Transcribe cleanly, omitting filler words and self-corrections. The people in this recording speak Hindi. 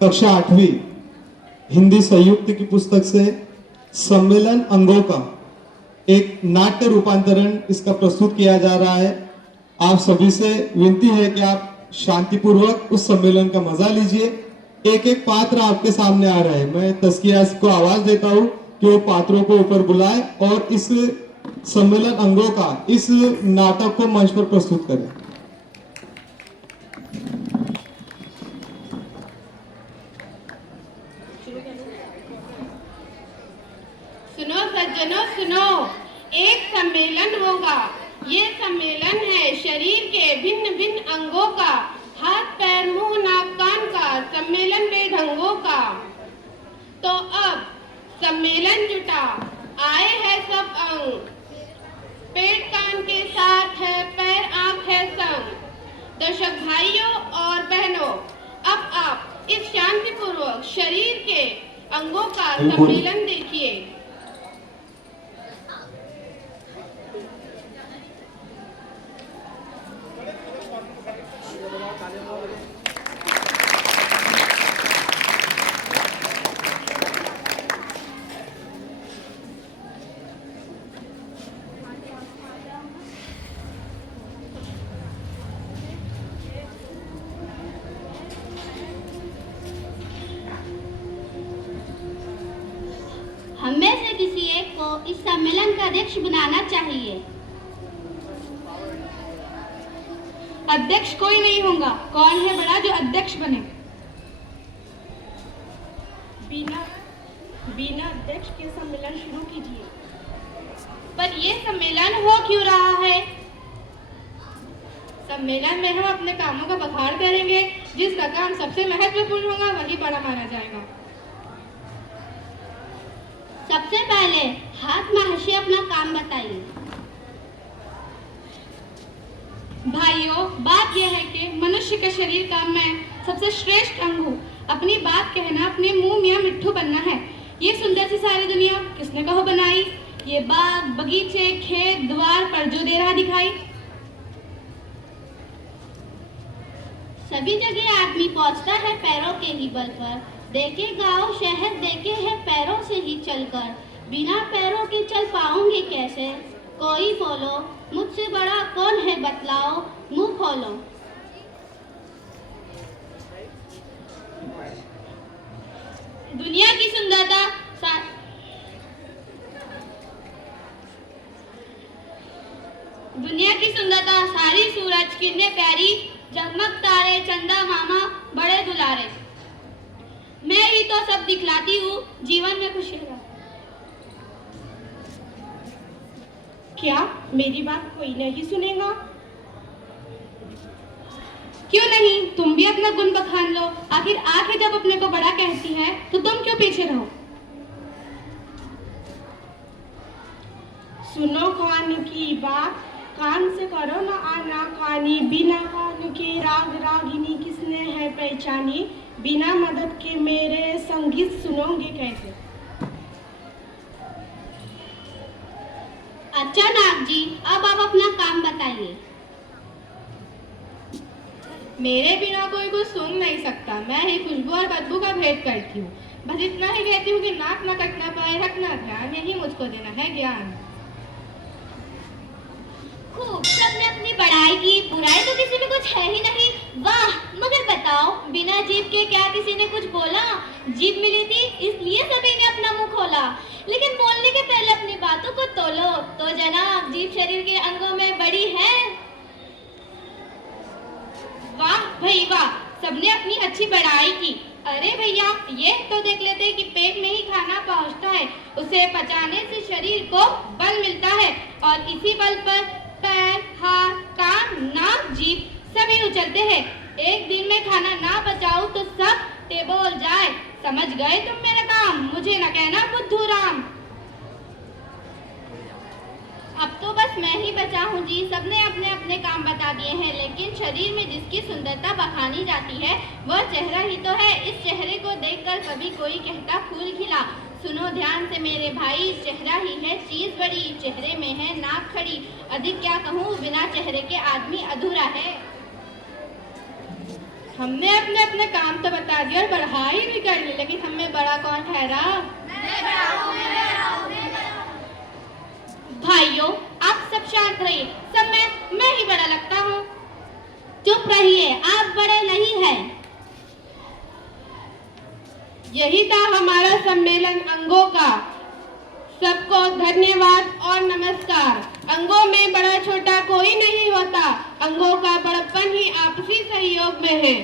कक्षा 8वीं हिंदी संयुक्त की पुस्तक से सम्मेलन अंगों का एक नाट्य रूपांतरण इसका प्रस्तुत किया जा रहा है। आप सभी से विनती है कि आप शांतिपूर्वक उस सम्मेलन का मजा लीजिए। एक एक पात्र आपके सामने आ रहा है। मैं तस्किया को आवाज देता हूँ कि वो पात्रों को ऊपर बुलाए और इस सम्मेलन अंगों का इस नाटक को मंच पर प्रस्तुत करें। सुनो सज्जनों सुनो, एक सम्मेलन होगा। ये सम्मेलन है शरीर के भिन्न भिन्न अंगों का, हाथ पैर मुंह नाक कान का, सम्मेलन बेढंगों का। तो अब सम्मेलन जुटा, आए हैं सब अंग, पेट कान के साथ है, पैर आंख है संग। दर्शक भाइयों और बहनों, अब आप इस शांतिपूर्वक शरीर के अंगों का सम्मेलन देखिए। हम में से किसी एक को इस सम्मेलन का अध्यक्ष बनाना चाहिए। अध्यक्ष कोई नहीं होगा, कौन है बड़ा जो अध्यक्ष बने? बिना अध्यक्ष के सम्मेलन शुरू कीजिए। पर ये सम्मेलन हो क्यों रहा है? सम्मेलन में हम अपने कामों का बखान करेंगे। जिसका काम सबसे महत्वपूर्ण होगा वही बड़ा माना जाएगा। सबसे पहले हाथ महर्षि अपना काम बताइए। भाइयों, बात यह है कि मनुष्य के शरीर का मैं सबसे श्रेष्ठ अंग हूँ। अपनी बात कहना, अपने मुंह मियाँ मिट्ठू बनना है। ये सुंदर सी सारी दुनिया किसने कहो बनाई? ये बाग बगीचे खेत द्वार पर जो दे रहा दिखाई। सभी जगह आदमी पहुँचता है पैरों के ही बल पर। देखे गांव शहर देखे है पैरों से ही चलकर। बिना पैरों के चल पाऊंगी कैसे? कोई बोलो मुझसे बड़ा कौन है बतलाओ, मुंह खोलो। दुनिया की सुंदरता सारी सूरज किरणें प्यारी, जगमग तारे चंदा मामा बड़े दुलारे। मैं ही तो सब दिखलाती हूँ, जीवन में खुशी है। क्या मेरी बात कोई नहीं सुनेगा? क्यों नहीं, तुम भी अपना गुण बखान लो। आखिर आंखें जब अपने को बड़ा कहती हैं, तो तुम क्यों पीछे रहो? सुनो कान की बात, कान से करो ना आना कानी। बिना कान के राग रागिनी किसने है पहचानी? बिना मदद के मेरे संगीत सुनोगे कैसे? अच्छा नाग जी, अब आप अपना काम बताइए। मेरे बिना कोई कुछ सुन नहीं सकता। मैं ही खुशबू और बदबू का भेद करती हूँ। बस इतना ही कहती हूँ कि नाक न कटना पाए, रखना ध्यान, यही मुझको देना है ज्ञान। खूब सबने अपनी बड़ाई की, बुराई तो किसी में कुछ है ही नहीं। वाह, मगर बताओ बिना जीभ के क्या किसी ने कुछ बोला? जीभ मिली थी इसलिए सभी ने अपना मुंह खोला। लेकिन बोलने के पहले अपनी बातों को तोलो। तो जनाब, जीभ शरीर के अंगों में बड़ी है। वाह भाई वाह, सबने अपनी अच्छी बड़ाई की। अरे भैया, ये तो देख लेते कि पेट में ही खाना पहुंचता है। उसे पचाने से शरीर को बल मिलता है और इसी बल पर पैर हाथ कान नाक जीभ सभी उछलते हैं। एक दिन में खाना ना बचाऊं तो सब टेबोल जाए। समझ गए तुम मेरा काम? मुझे न कहना बुद्धू राम। अब तो बस मैं ही बचा हूँ जी। सबने अपने अपने काम बता दिए हैं। लेकिन शरीर में जिसकी सुंदरता बखानी जाती है वह चेहरा ही तो है। इस चेहरे को देखकर कभी कोई कहता फूल खिला। सुनो ध्यान से मेरे भाई, चेहरा ही है चीज बड़ी, चेहरे में है नाक खड़ी। अधिक क्या कहूँ, बिना चेहरे के आदमी अधूरा है। हमने अपने अपने काम तो बता दिए और पढ़ाई भी कर ली, लेकिन हमें बड़ा कौन ठहरा? भाइयों, आप सब शांत रहिए। सब मैं ही बड़ा लगता हूँ। चुप रहिए, आप बड़े नहीं हैं। यही था हमारा सम्मेलन अंगों का। सबको धन्यवाद और नमस्कार। अंगों में बड़ा छोटा कोई नहीं होता, अंगों का बड़प्पन ही आपसी सहयोग में है।